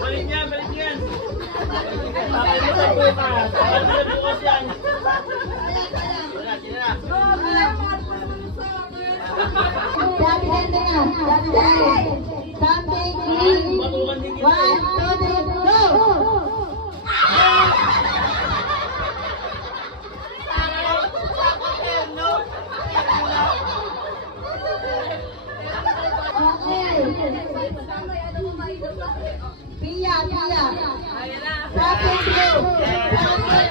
Balik niyan, balik niyan. Balik mo sa bukas. Balik mo sa bukas yan. Wala, sila na. Dami ganda nga. Dami ganda. Something green. 1, 2, 3, go! Pia, Pia. Something blue. Something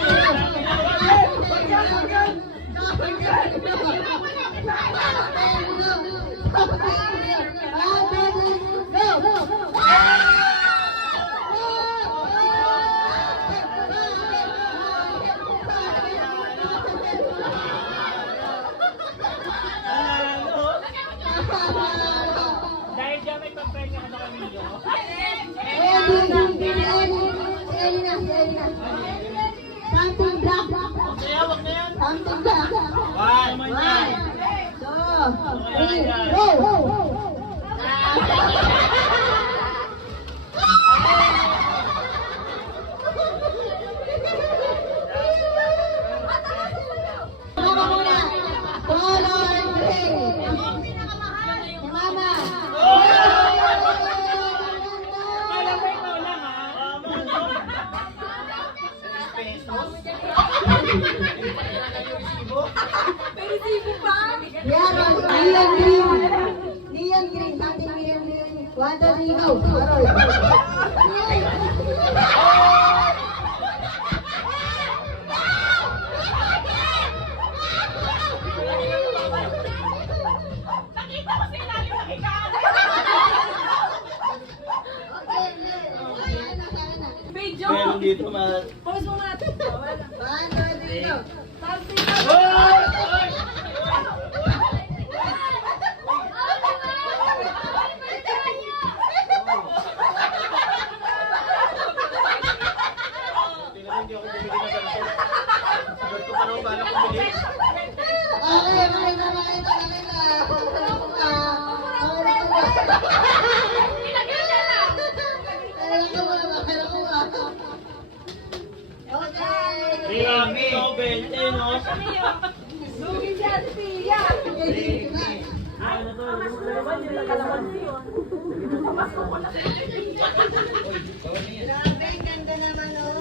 Dahil dyan may pagpenya na kami nyo. Something black. Wag na yan. Something black. 1, 2, 3, go! Neon green. Neon green. Something neon green. 1, 2, 3, go. Nakita ko sila yung hikala. Video. meron dito ma... Pause mo natin. 1, 2, 3, go. Something. Hindi ako bumili na ganito. Sagot ko pa naman ba na bumili? Okay, makita. Grabe, Nobel. Eh, no? Lugi si Ate Pia. Ano to? Grabe, ganda naman oh.